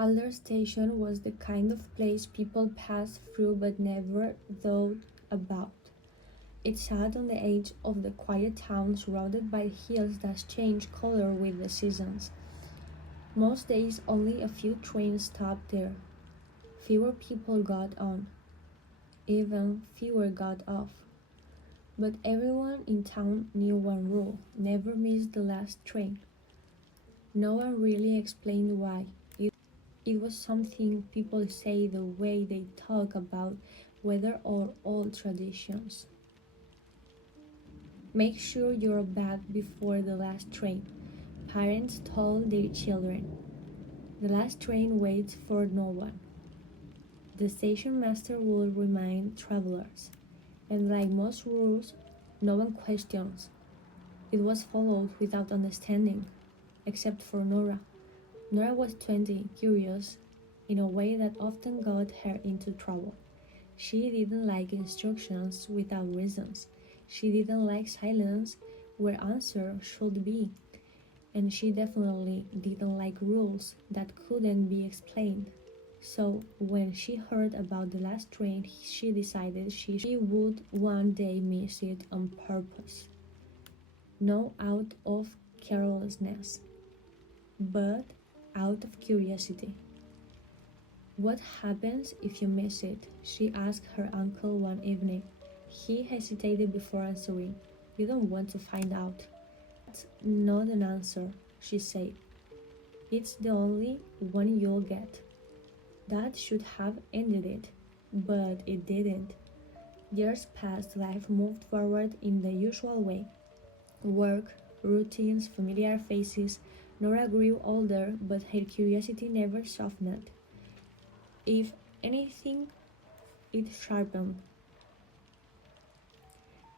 Alder Station was the kind of place people passed through but never thought about. It sat on the edge of the quiet town surrounded by hills that changed color with the seasons. Most days only a few trains stopped there. Fewer people got on, even fewer got off. But everyone in town knew one rule: never miss the last train. No one really explained why. It was something people say the way they talk about weather or old traditions. Make sure you're back before the last train, parents told their children. The last train waits for no one. The station master would remind travelers, and like most rules, no one questions. It was followed without understanding, except for Nora. Nora was 20, curious, in a way that often got her into trouble. She didn't like instructions without reasons. She didn't like silence where answer should be. And she definitely didn't like rules that couldn't be explained. So when she heard about the last train, she decided she would one day miss it on purpose. Not out of carelessness, but out of curiosity. What happens if you miss it? She asked her uncle one evening. He hesitated before answering. You don't want to find out. That's not an answer, she said. It's the only one you'll get. That should have ended it, but it didn't. Years passed, life moved forward in the usual way. Work, routines, familiar faces. Nora grew older, but her curiosity never softened. If anything, it sharpened.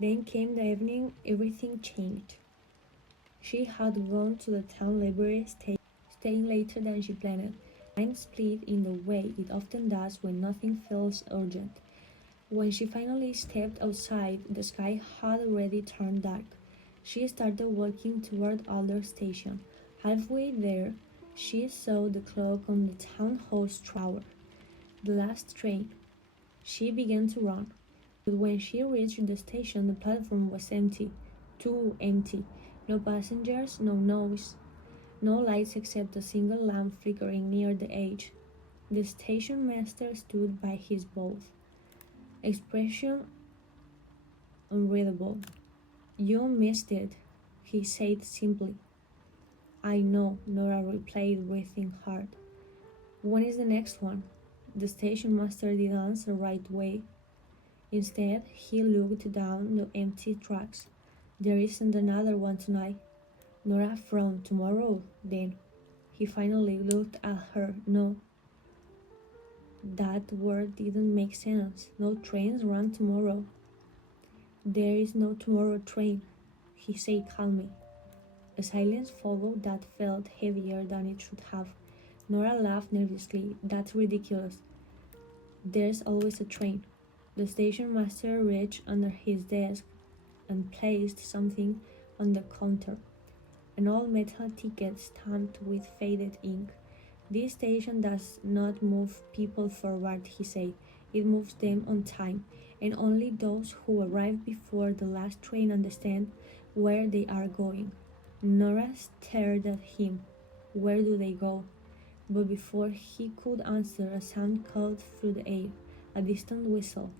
Then came the evening, everything changed. She had gone to the town library, staying later than she planned. Time split in the way it often does when nothing feels urgent. When she finally stepped outside, the sky had already turned dark. She started walking toward Alder Station. Halfway there, she saw the clock on the town hall's tower. The last train. She began to run. But when she reached the station, the platform was empty. Too empty. No passengers, no noise. No lights except a single lamp flickering near the edge. The station master stood by his booth. Expression unreadable. You missed it, he said simply. I know, Nora replied, breathing hard. When is the next one? The station master didn't answer right away. Instead, he looked down the empty tracks. There isn't another one tonight. Nora frowned. Tomorrow, then. He finally looked at her. No. That word didn't make sense. No trains run tomorrow. There is no tomorrow train, he said calmly. A silence followed that felt heavier than it should have. Nora laughed nervously. That's ridiculous. There's always a train. The station master reached under his desk and placed something on the counter. An old metal ticket stamped with faded ink. This station does not move people forward, he said. It moves them on time, and only those who arrive before the last train understand where they are going. Nora stared at him. Where do they go? But before he could answer, a sound caught through the air, a distant whistle.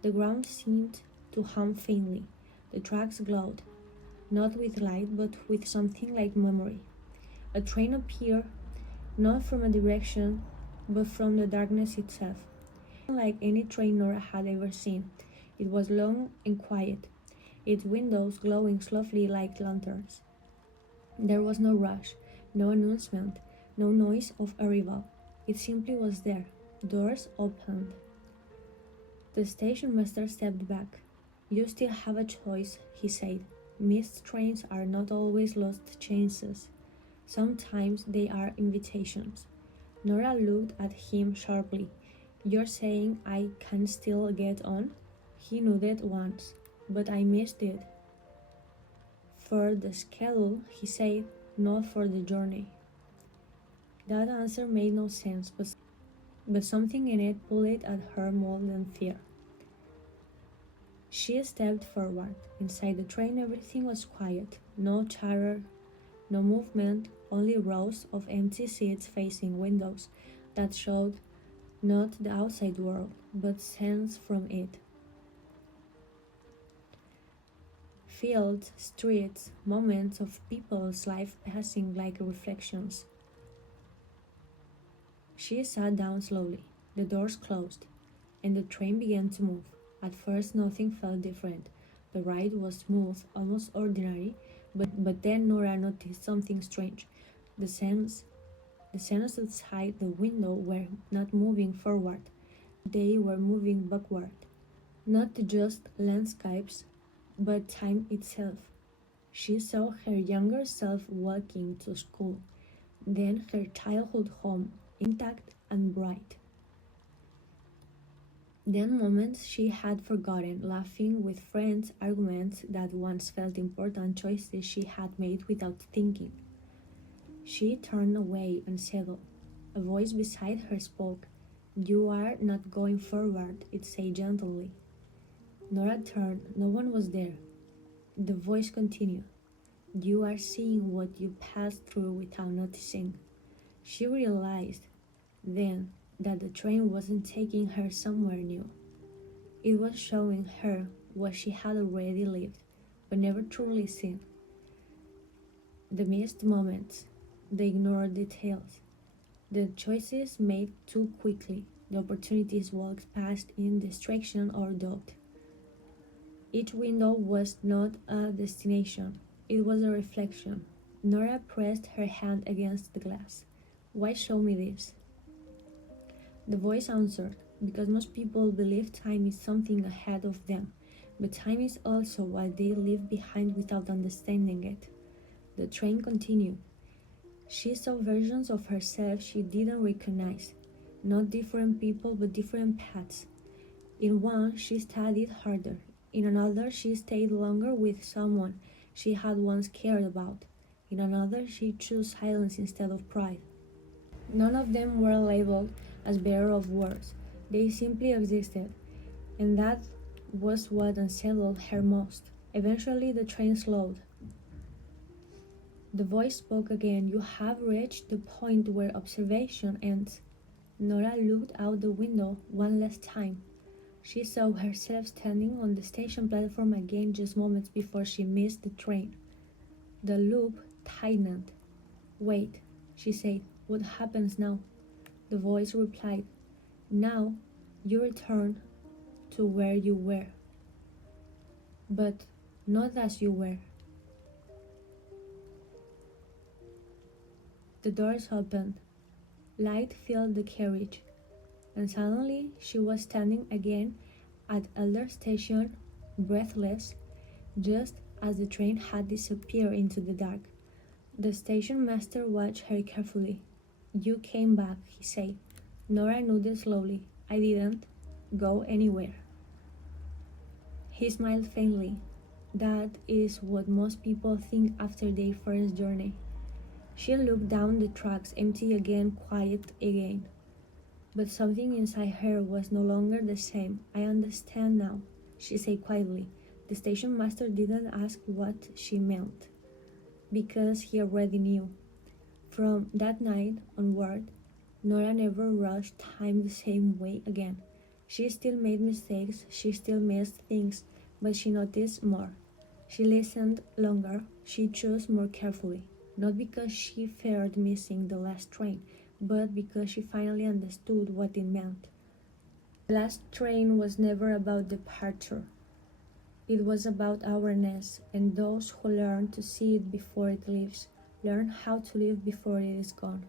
The ground seemed to hum faintly. The tracks glowed, not with light, but with something like memory. A train appeared, not from a direction, but from the darkness itself. Unlike any train Nora had ever seen, it was long and quiet, its windows glowing softly like lanterns. There was no rush, no announcement, no noise of arrival. It simply was there. Doors opened. The station master stepped back. You still have a choice, he said. Missed trains are not always lost chances. Sometimes they are invitations. Nora looked at him sharply. You're saying I can still get on? He nodded once. But I missed it. For the schedule, he said, not for the journey. That answer made no sense, but something in it pulled at her more than fear. She stepped forward. Inside the train, everything was quiet. No chatter, no movement, only rows of empty seats facing windows that showed not the outside world, but scenes from it. Fields, streets, moments of people's life passing like reflections. She sat down slowly. The doors closed, and the train began to move. At first, nothing felt different. The ride was smooth, almost ordinary, but then Nora noticed something strange. The sands, the sands outside the window were not moving forward, they were moving backward. Not just landscapes, but time itself. She saw her younger self walking to school, then her childhood home, intact and bright. Then moments she had forgotten, laughing with friends, arguments that once felt important, choices she had made without thinking. She turned away and settled. A voice beside her spoke. "You are not going forward," it said gently. Nora turned. No one was there. The voice continued. "You are seeing what you passed through without noticing." She realized then that the train wasn't taking her somewhere new. It was showing her what she had already lived, but never truly seen. The missed moments, the ignored details, the choices made too quickly, the opportunities walked past in distraction or doubt. Each window was not a destination, it was a reflection. Nora pressed her hand against the glass. "Why show me this?" The voice answered, "Because most people believe time is something ahead of them, but time is also what they leave behind without understanding it." The train continued. She saw versions of herself she didn't recognize, not different people but different paths. In one, she studied harder. In another, she stayed longer with someone she had once cared about. In another, she chose silence instead of pride. None of them were labeled as bearer of words. They simply existed, and that was what unsettled her most. Eventually, the train slowed. The voice spoke again. "You have reached the point where observation ends." Nora looked out the window one last time. She saw herself standing on the station platform again just moments before she missed the train. The loop tightened. "Wait," she said. "What happens now?" The voice replied, "Now you return to where you were, but not as you were." The doors opened. Light filled the carriage, and suddenly she was standing again at Elder Station, breathless, just as the train had disappeared into the dark. The station master watched her carefully. "You came back," he said. Nora nodded slowly. "I didn't go anywhere." He smiled faintly. "That is what most people think after their first journey." She looked down the tracks, empty again, quiet again. But something inside her was no longer the same. "I understand now," she said quietly. The station master didn't ask what she meant, because he already knew. From that night onward, Nora never rushed time the same way again. She still made mistakes, she still missed things, but she noticed more. She listened longer, she chose more carefully, not because she feared missing the last train, but because she finally understood what it meant. The last train was never about departure. It was about awareness, and those who learn to see it before it leaves learn how to live before it is gone.